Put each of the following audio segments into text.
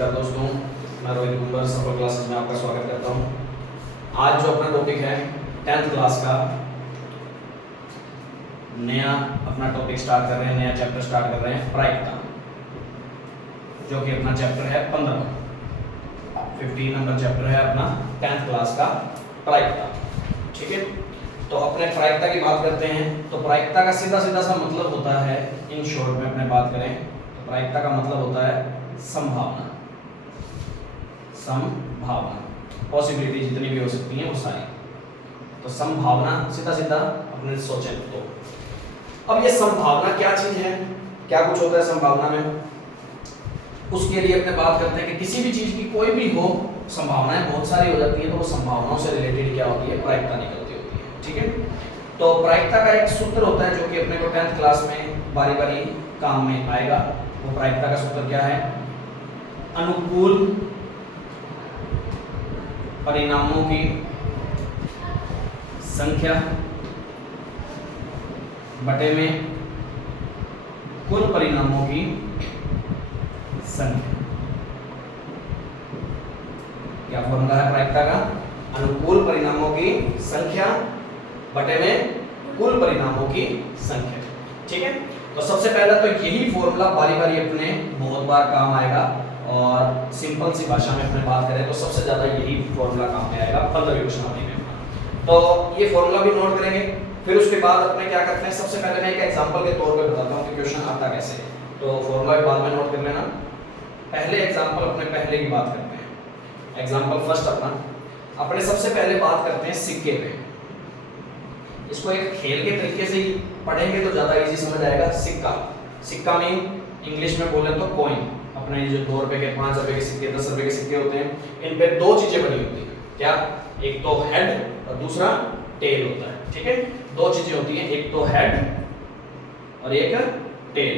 नमस्कार दोस्तों, मैं रोहित कुंबर सफल क्लासेस में आपका स्वागत करता हूं। आज जो अपना टॉपिक है 10th क्लास का नया अपना टॉपिक स्टार्ट कर रहे हैं, नया चैप्टर स्टार्ट कर रहे हैं प्रायिकता, जो कि अपना चैप्टर है 15 नंबर चैप्टर है अपना 10th क्लास का प्रायिकता। ठीक है, तो अपने प्रायिकता की बात करते हैं। तो प्रायिकता का सीधा सीधा सा मतलब होता है, इन शॉर्ट में अपने बात करें तो प्रायिकता का मतलब होता है संभावना, पॉसिबिलिटी जितनी भी हो सकती हैं वो सारी। तो संभावना सीधा सीधा अपने सोचें तो अब ये संभावना क्या चीज है, क्या कुछ होता है संभावना में, उसके लिए अपने बात करते हैं कि किसी भी चीज की कोई भी हो, संभावनाएं बहुत सारी हो जाती हैं, तो वो संभावनाओं से रिलेटेड क्या होती है, प्रायिकता निकलती होती है। ठीक है, तो प्रायिकता का एक सूत्र होता है जो कि अपने को 10th क्लास में बारी बारी काम में आएगा। वो प्रायिकता का सूत्र क्या है, अनुकूल परिणामों की संख्या बटे में कुल परिणामों की संख्या। क्या फॉर्मूला है प्रायिकता का, अनुकूल परिणामों की संख्या बटे में कुल परिणामों की संख्या। ठीक है, तो सबसे पहला तो यही फॉर्मूला बारी बारी अपने बहुत बार काम आएगा, और सिंपल सी भाषा में अपने बात करें तो सबसे ज्यादा यही फॉर्मूला काम में आएगा 15वीं प्रश्नावली में। तो ये फॉर्मूला भी नोट करेंगे। फिर उसके बाद अपने क्या करते हैं, सबसे पहले मैं एक एग्जांपल के तौर पे बताता हूँ कि क्वेश्चन आता कैसे है। तो फॉर्मूला भी बाद में नोट कर लेना। पहले एग्जांपल अपने पहले की बात करते हैं। एग्जांपल फर्स्ट अपने सबसे पहले बात करते हैं सिक्के पे। इसको एक खेल के तरीके से ही पढ़ेंगे तो ज्यादा इजी समझ आएगा। सिक्का मीन इंग्लिश में बोले तो कॉइन। अपने जो 2 रुपए के, 5 रुपए के सिक्के, 10 रुपए के सिक्के होते हैं, इन पे दो चीजें बनी होती हैं। क्या, एक तो हेड और दूसरा टेल होता है। ठीक है, दो चीजें होती हैं, एक तो हेड और एक टेल।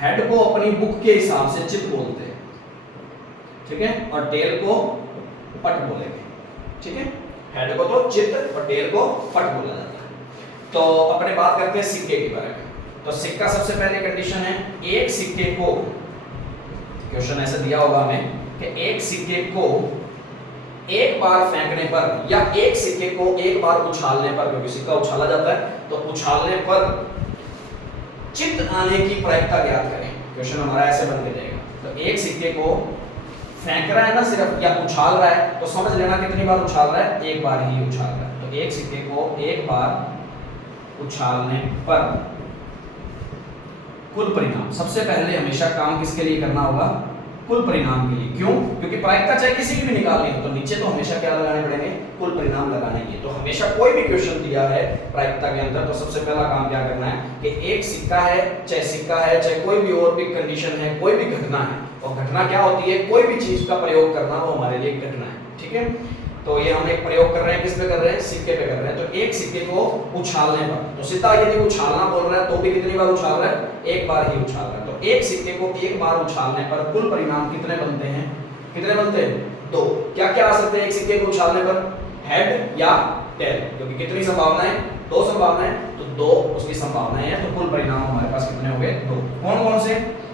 हेड को अपनी बुक के हिसाब से चित बोलते हैं, ठीक है, और टेल को पट बोलेंगे। ठीक है, हेड को तो चित और टेल को पट बोला जाता है। तो अपने बात करते हैं सिक्के के बारे में। तो सिक्का सबसे पहले कंडीशन है, एक सिक्के को, क्वेश्चन ऐसे दिया होगा हमें कि एक सिक्के को एक बार फेंकने पर या एक सिक्के को एक बार उछालने पर, क्योंकि सिक्का उछाला जाता है, तो उछालने पर चित्त आने की प्रायिकता ज्ञात करें। क्वेश्चन हमारा ऐसे बन के जाएगा। तो एक सिक्के को फेंक रहा है ना सिर्फ, या उछाल रहा है, तो समझ लेना कितनी बार उछाल रहा है, एक बार ही उछाल रहा है। तो एक सिक्के को एक बार उछालने पर कुल परिणाम, सबसे पहले हमेशा काम किसके लिए करना होगा, कुल परिणाम के लिए। क्यों, क्योंकि प्रायिकता चाहे किसी की भी निकालनी हो तो नीचे तो हमेशा क्या लगाने पड़ेंगे, कुल परिणाम लगाने के। तो हमेशा कोई भी क्वेश्चन दिया है प्रायिकता के अंदर, तो सबसे पहला काम क्या करना है कि एक सिक्का है, चाहे कोई भी और भी कंडीशन है, कोई भी घटना है, और घटना क्या होती है, कोई भी चीज का प्रयोग करना, वो हमारे लिए घटना है। ठीक है, तो ये हम एक प्रयोग कर रहे हैं, किस पे कर रहे हैं, सिक्के पे कर रहे हैं। तो एक सिक्के को उछालने पर, तो सीधा यदि उछालना बोल रहा है तो भी कितनी बार उछाल रहा है, एक बार ही उछाल रहा है। तो एक सिक्के को एक बार उछालने पर कुल परिणाम कितने बनते हैं, कितने बनते हैं, 2। क्या क्या आ सकते हैं एक सिक्के को उछालने पर, हेड या टेल, क्योंकि कितनी संभावनाएं, 2 संभावनाएं, तो 2 उसकी संभावनाएं हैं। तो कुल परिणाम हमारे पास कितने हो गए, 2। कौन कौन से,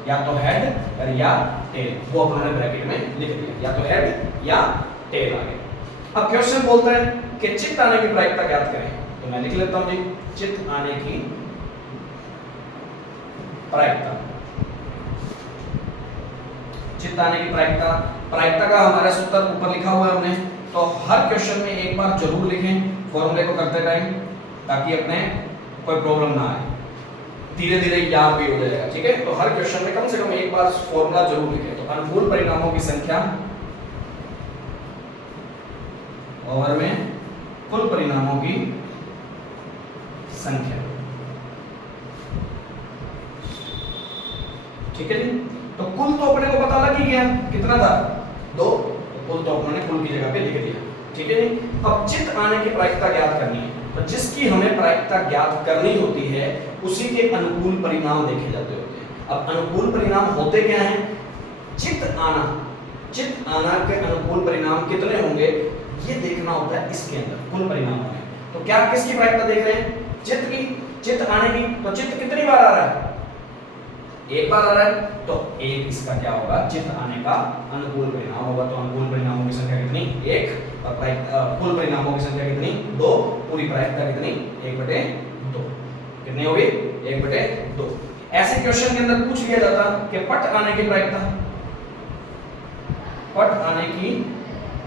या तो हेड या टेल, वो अपने ब्रैकेट में लिख दिया, या तो हेड या टेल आ गए। अब क्वेश्चन बोलता है कि चित्त आने की प्रायिकता ज्ञात करें। तो मैं लिख लेता हूं जी, चित्त आने की प्रायिकता। चित्त आने की प्रायिकता, प्रायिकता का हमारा सूत्र ऊपर लिखा हुआ है हमने। तो हर क्वेश्चन में एक बार जरूर लिखें फॉर्मूले को करते टाइम, ताकि अपने कोई प्रॉब्लम ना आए, धीरे धीरे याद भी हो जाएगा। ठीक है, तो हर क्वेश्चन में कम से कम एक बार फॉर्मूला जरूर लिखें। तो अनुकूल परिणामों की संख्या और में कुल परिणामों की संख्या। ठीक है जी, तो कुल तो अपने को पता लग ही गया कितना था, 2। तो कुल तो अपने कुल की जगह पे लिख दिया। ठीक है जी, अब चित्त आने की प्रायिकता ज्ञात करनी है। तो जिसकी हमें प्रायिकता ज्ञात करनी होती है उसी के अनुकूल परिणाम देखे जाते होते हैं। अब अनुकूल परिणाम होते क्या हैं, चित्त आना के अनुकूल परिणाम कितने होंगे ये देखना होता है इसके अंदर, कुल परिणाम में। तो क्या किसकी प्रायिकता देख रहे हैं, चित्त की, चित्त आने की। तो चित्त कितनी बार आ रहा है, एक बार आ रहा है तो एक इसका क्या होगा, चित्त आने का अनुकूल परिणाम होगा। तो अनुकूल परिणामों की संख्या कितनी, एक, और कुल परिणामों की संख्या कितनी, दो। पूरी प्रायिकता कितनी, 1/2। कितनी होगी, 1/2। ऐसे क्वेश्चन के अंदर पूछ लिया जाता कि पट आने की प्रायिकता, पट आने की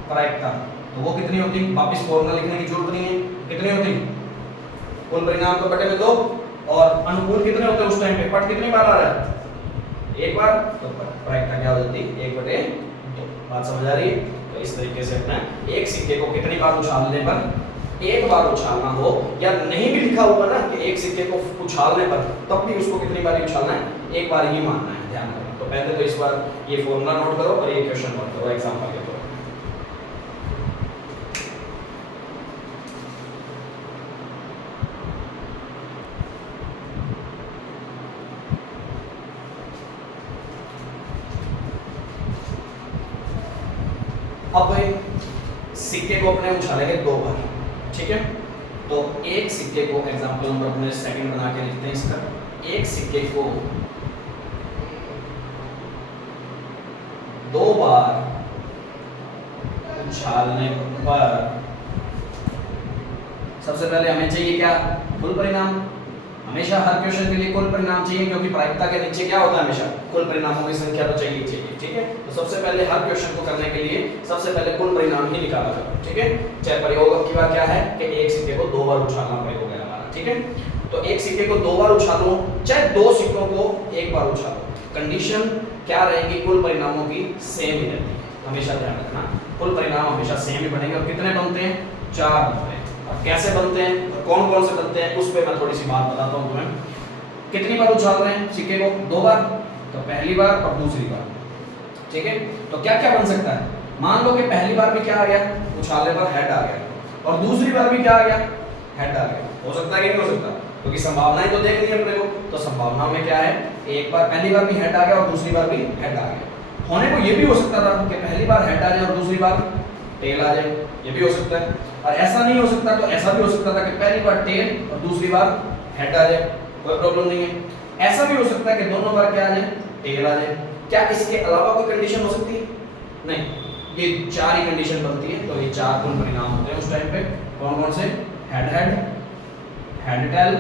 प्रायिकता तो वो कितनी होती, वापस फॉर्मूला लिखने की जरूरत नहीं है। कितनी होती, कुल परिणाम तो बटे में 2 और अनुकूल कितने होते हैं उस टाइम पे, पट कितनी बार आ रहा है, एक बार, तो प्रायिकता क्या हो जाती है, 1/2। बात समझ आ रही है। तो इस तरीके से अपना एक सिक्के को कितनी बार उछालने पर, एक बार उछालना हो, या नहीं भी लिखा हुआ ना कि एक सिक्के को उछालने पर, तब भी उसको कितनी बार उछालना है, एक बार ही मानना है, ध्यान रखना। तो पहले तो इस बार ये फॉर्मूला नोट करो और ये क्वेश्चन नोट करो एग्जांपल के तौर पर। अब सिक्के को अपने उछालेंगे 2 बार, ठीक है। तो एक सिक्के को एग्जांपल नंबर अपने सेकंड बना के लिखते हैं इसका। एक सिक्के को 2 बार उछालने पर सबसे पहले हमें चाहिए क्या, कुल परिणाम। हमेशा हर क्वेश्चन के लिए कुल परिणाम चाहिए, क्योंकि प्रायिकता के नीचे क्या होता है, हमेशा कुल परिणामों की संख्या तो चाहिए, ठीक है। तो सबसे पहले हर क्वेश्चन को करने के लिए सबसे पहले कुल परिणाम ही निकाला जाए, ठीक है। चाहे प्रयोग की बात क्या है कि एक सिक्के को 2 बार उछालना प्रयोग है हमारा, ठीक है। तो एक सिक्के को 2 बार उछालो, चाहे 2 सिक्कों को एक बार उछालो, कंडीशन क्या रहेगी, कुल परिणामों की सेम ही रहती है। हमेशा ध्यान रखना, कुल परिणाम हमेशा सेम ही बनेंगे। और कितने बनते हैं, 4 बनते हैं। और कैसे बनते हैं, कौन कौन से बनते हैं, उस पे मैं थोड़ी सी बात बताता हूँ तुम्हें। कितनी बार उछाल रहे हैं सिक्के को, 2 बार, तो पहली बार और दूसरी बार, ठीक है। तो क्या क्या बन सकता है, मान लो कि पहली बार भी क्या आ गया, उछालने पर हेड आ गया, और दूसरी बार भी क्या आ गया, हेड आ गया। हो सकता है कि नहीं हो सकता, क्योंकि संभावनाएं तो देख ली अपने को। तो संभावनाओं में क्या है, एक बार पहली बार भी हेड आ गया और दूसरी बार भी हेड आ गया। होने को ये भी हो सकता था कि पहली बार हेड आ जाए और दूसरी बार टेल आ जाए, ये भी हो सकता है। और ऐसा नहीं हो सकता तो ऐसा भी हो सकता था कि पहली बार टेल और दूसरी बार हेड आ जाए, कोई प्रॉब्लम नहीं है। ऐसा भी हो सकता है कि दोनों बार क्या आ जाए, टेल आ जाए। क्या इसके अलावा कोई कंडीशन हो सकती है, नहीं, ये 4 ही कंडीशन बनती है। तो ये 4 कुल परिणाम होते हैं उस टाइम पे। कौन कौन से, head head, head tail,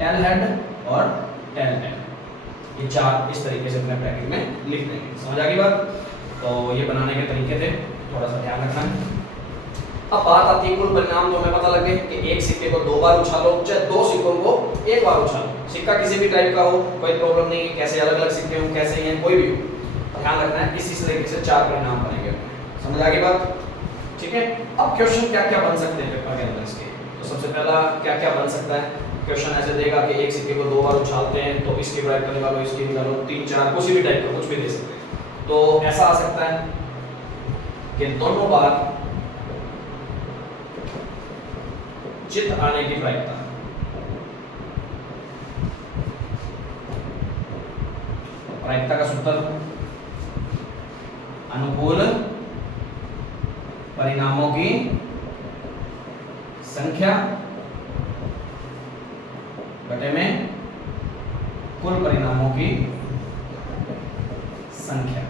tail head और टेल टेल। ये 4 इस तरीके से अपने ब्रैकेट में लिख देंगे। समझ आ गई बात। तो ये बनाने के तरीके थे, थोड़ा सा ध्यान रखना है। अब बात आती है कुल परिणाम। तो हमें पता लगे कि एक सिक्के को 2 बार उछालो, चाहे 2 सिक्कों को एक बार उछालो। सिक्का किसी भी टाइप का हो, कोई प्रॉब्लम नहीं है, कैसे अलग अलग सिक्के हों, कैसे हैं, कोई भी हो, ध्यान रखना है। इसी तरीके से 4 परिणाम बनेंगे। समझ आ गई बात, ठीक है। अब क्वेश्चन क्या क्या बन सकते हैं पेपर के अंदर इसके। तो सबसे पहला क्या क्या बन सकता है, क्वेश्चन ऐसे देगा कि एक सिक्के को 2 बार उछालते हैं तो इसकी प्रायिकता निकालो, इसकी निकालो, 3 4 किसी भी टाइप का कुछ भी दे सकते हैं। तो ऐसा आ सकता है कि दोनों बार चित्त आने की प्रायिकता, प्रायिकता का सूत्र अनुकूल परिणामों की संख्या बटे में कुल परिणामों की संख्या,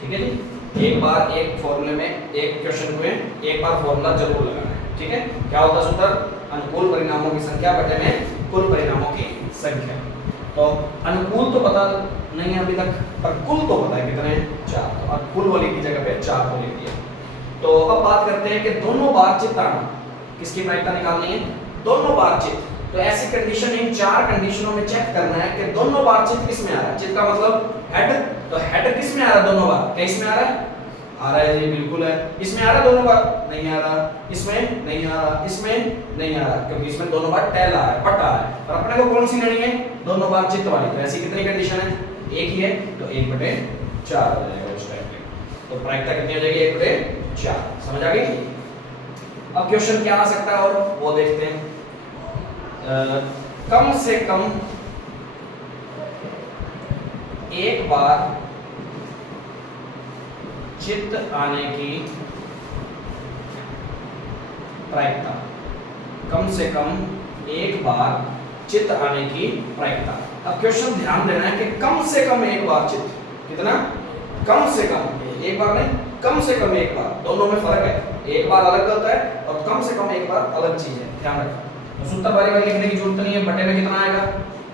ठीक है जी। एक बार एक फॉर्मूले में, एक क्वेश्चन में एक बार फॉर्मूला जरूर लगाना है, ठीक है। क्या होता है सूत्र, अनुकूल परिणामों की संख्या बटे में कुल परिणामों की संख्या। तो अनुकूल तो पता नहीं है अभी तक, पर कुल तो पता है कितने, 4। तो अब कुल वाली की जगह पे 4 को लिख दिया। तो अब बात करते हैं कि दोनों बार चित्त आना, किसकी प्रायिकता निकालनी है, दोनों बार चित्त। तो ऐसी कंडीशन, इन 4 कंडीशनों में चेक करना है कि दोनों बार चित्त किस में आ रहा है। चित्त का मतलब हेड, तो हेड किस में आ रहा है, दोनों बार, क्या इसमें आ रहा है, आ रहा है जी, बिल्कुल है। इसमें आ रहा है दोनों बार, नहीं आ रहा, इसमें नहीं आ रहा, इसमें नहीं आ रहा, क्योंकि इसमें दोनों बार टेल आ रहा है, पट आ रहा है। और अपने को कौन सी लेनी है, दोनों बार चित्त वाली। तो ऐसी कितनी कंडीशन है, एक ही है, तो 1/4 हो जाएगा उस टाइम पे। तो प्रायिकता कितनी हो जाएगी, 1/4। समझ आ गई। अब क्वेश्चन क्या आ सकता है और वो देखते हैं। कम से कम एक बार चित्त आने की प्रायिकता, कम से कम एक बार चित्त आने की प्रायिकता। अब क्वेश्चन ध्यान देना है कि कम से कम एक बार चित्त, कितना, कम से कम, एक बार नहीं, कम से कम एक बार, दोनों में फर्क है। एक बार अलग होता है और कम से कम एक बार अलग चीज है, ध्यान रखना। तो सूत्र बारी बारी लिखने की जरूरत नहीं है, बटे में कितना आएगा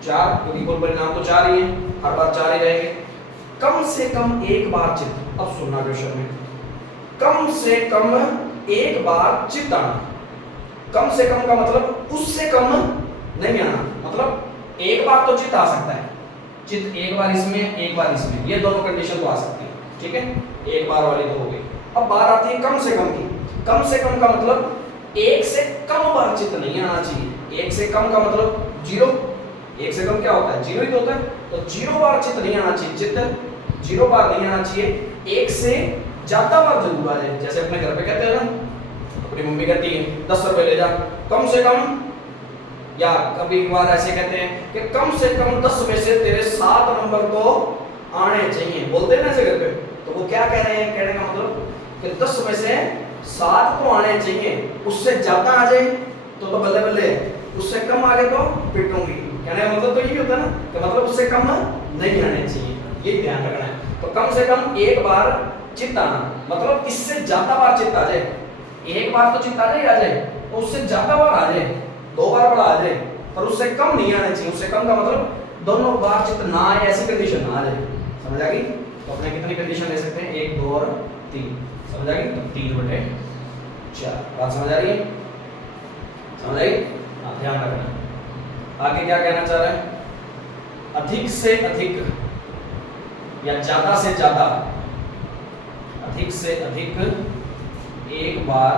4, क्योंकि कुल परिणाम तो 4 ही है, हर बार 4 ही रहेंगे। कम से कम एक बार चित्त, अब सुनना क्वेश्चन में, कम से कम एक बार चित्त आना। कम से कम का मतलब उससे कम नहीं आना, मतलब एक बार तो चित्त आ सकता है, चित्त एक बार इसमें एक बार इसमें, ये दोनों कंडीशन तो आ सकती है, ठीक है, एक बार वाली तो हो गई। अब बात आती है कम से कम की। कम से कम का मतलब एक से कम बार चित्त नहीं आना चाहिए। एक से कम का मतलब 0, एक से कम क्या होता है 0 ही तो होता है, तो 0 बार चित्त नहीं आना चाहिए, चित्त 0 बार नहीं आना चाहिए, एक से ज्यादा बार जरूर आ जाए। जैसे अपने घर पे कहते हैं ना, अपनी मम्मी कहती है 10 रुपए ले जा, कम से कम, या कभी बार ऐसे कहते हैं कि कम से कम 10 में से तेरे 7 नंबर तो आने चाहिए, बोलते हैं ना ऐसे घर पे, तो वो क्या कह रहे हैं, कहने का मतलब कि 10 में से 7 तो आने चाहिए, उससे ज्यादा आ जाए तो बल्ले बल्ले, उससे कम आ गए तो पिटूंगी। कहने का मतलब तो यही होता है ना, कि मतलब उससे कम नहीं आने चाहिए, ये ध्यान रखना है। तो कम से कम एक बार चित्त आना, मतलब इससे ज्यादा बार चित्त आ जाए, एक बार तो चित्त आ जाए, तो उससे ज्यादा बार आ जाए, 2 बार बड़ा आ जाए, पर उससे कम नहीं आना चाहिए। उससे कम का मतलब दोनों बार चित्त ना आए, ऐसी कंडीशन ना आ जाए। समझ आ गई? तो अपने कितनी कंडीशन ले सकते हैं, 1, 2 और 3। समझ आ गई? तो 3/4 बात समझ आ रही है? समझ आई? हाँ, ध्यान रखना। आगे क्या कहना चाह रहे हैं, अधिक से अधिक या ज्यादा से ज्यादा, अधिक से अधिक एक बार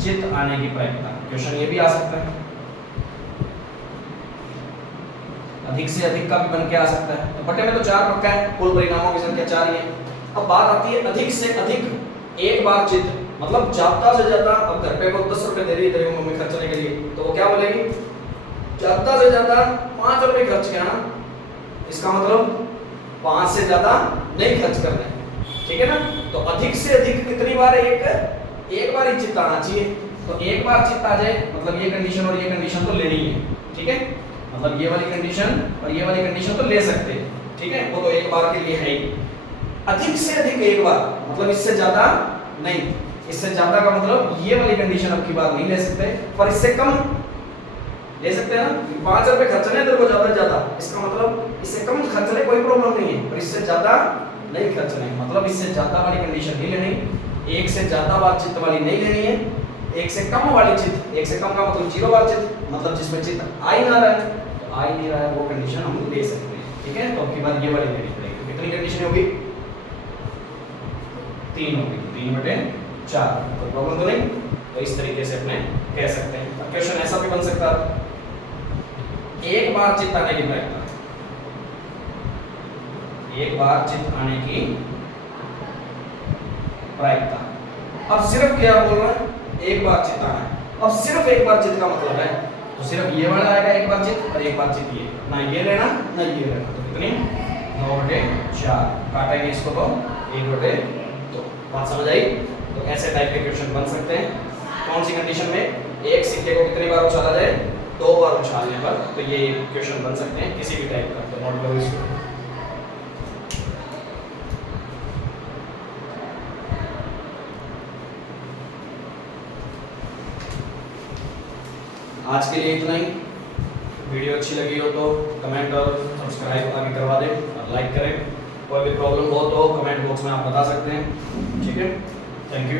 चित्त आने की प्रायिकता। क्वेश्चन ये भी आ सकता है, अधिक से अधिक का भी बन के आ सकता है। तो बटे में तो 4 पक्का है, कुल परिणामों की संख्या 4 ही है। अब बात आती है अधिक से अधिक एक बार चित्त, मतलब ज्यादा से ज्यादा। अब घर पे को 10 रुपए दे रही है तेरी मम्मी खर्चने के लिए, तो वो क्या बोलेगी, ज्यादा से ज्यादा 5 रुपए खर्च किया ना, इसका मतलब 5 से ज्यादा नहीं खर्च करना है, ठीक है ना। तो अधिक से अधिक कितनी बार, एक बार ही चित्त आना चाहिए। तो एक बार चित्त आ जाए मतलब ये कंडीशन और ये कंडीशन तो लेनी है, ठीक है, मतलब ये वाली कंडीशन और ये वाली कंडीशन तो ले सकते हैं, ठीक है, वो तो एक बार के लिए है ही। अधिक से अधिक एक बार मतलब इससे ज्यादा नहीं, इससे ज्यादा का मतलब ये वाली कंडीशन अब की बार नहीं ले सकते, पर इससे कम ले सकते हैं ना। 5 रुपए खर्चने तेरे को ज्यादा से ज्यादा, इसका मतलब इससे कम खर्चने कोई प्रॉब्लम नहीं है, पर इससे ज्यादा नहीं खर्चने, मतलब इससे ज्यादा वाली कंडीशन नहीं लेनी, एक से ज्यादा बार चित्त वाली नहीं लेनी है, एक से कम वाली चित्त, एक से कम का मतलब 0 बार चित्त, मतलब जिसमें चित्त आ ही ना रहा है, तो आ ही नहीं रहा है, वो कंडीशन हम ले सकते हैं, ठीक है। तो अब की बार ये वाली लेनी पड़ेगी। कितनी कंडीशन होगी, 3 होगी, 3/4, कोई प्रॉब्लम तो नहीं। तो इस तरीके से अपने कह सकते हैं। अब क्वेश्चन ऐसा भी बन सकता है, एक बार चित्त आने की प्रायिकता, एक बार चित्त आने की प्रायिकता। अब सिर्फ क्या बोल रहा है, एक बार चित्त आना है। अब सिर्फ एक बार चित्त का मतलब है, तो सिर्फ ये वाला आएगा एक बार चित्त, और एक बार चित्त ये, ना ये लेना ना ये लेना। तो कितनी, 9/4, काटेंगे इसको तो 1/2। बात समझ आई? तो ऐसे टाइप के क्वेश्चन बन सकते हैं। कौन सी कंडीशन में, एक सिक्के को कितनी बार उछाला जाए, 2 बार उछालने पर, तो ये क्वेश्चन बन सकते हैं किसी भी टाइप का। तो नोट करो इसको। आज के लिए इतना ही। वीडियो अच्छी लगी हो तो कमेंट और सब्सक्राइब आगे करवा दें और लाइक करें। कोई भी प्रॉब्लम हो तो कमेंट बॉक्स में आप बता सकते हैं, ठीक है। Thank you.